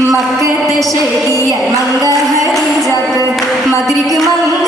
മക്കത്തെ ശരിയ മംഗഹരിജാക്ക് മധുരിക്ക് മംഗലമായി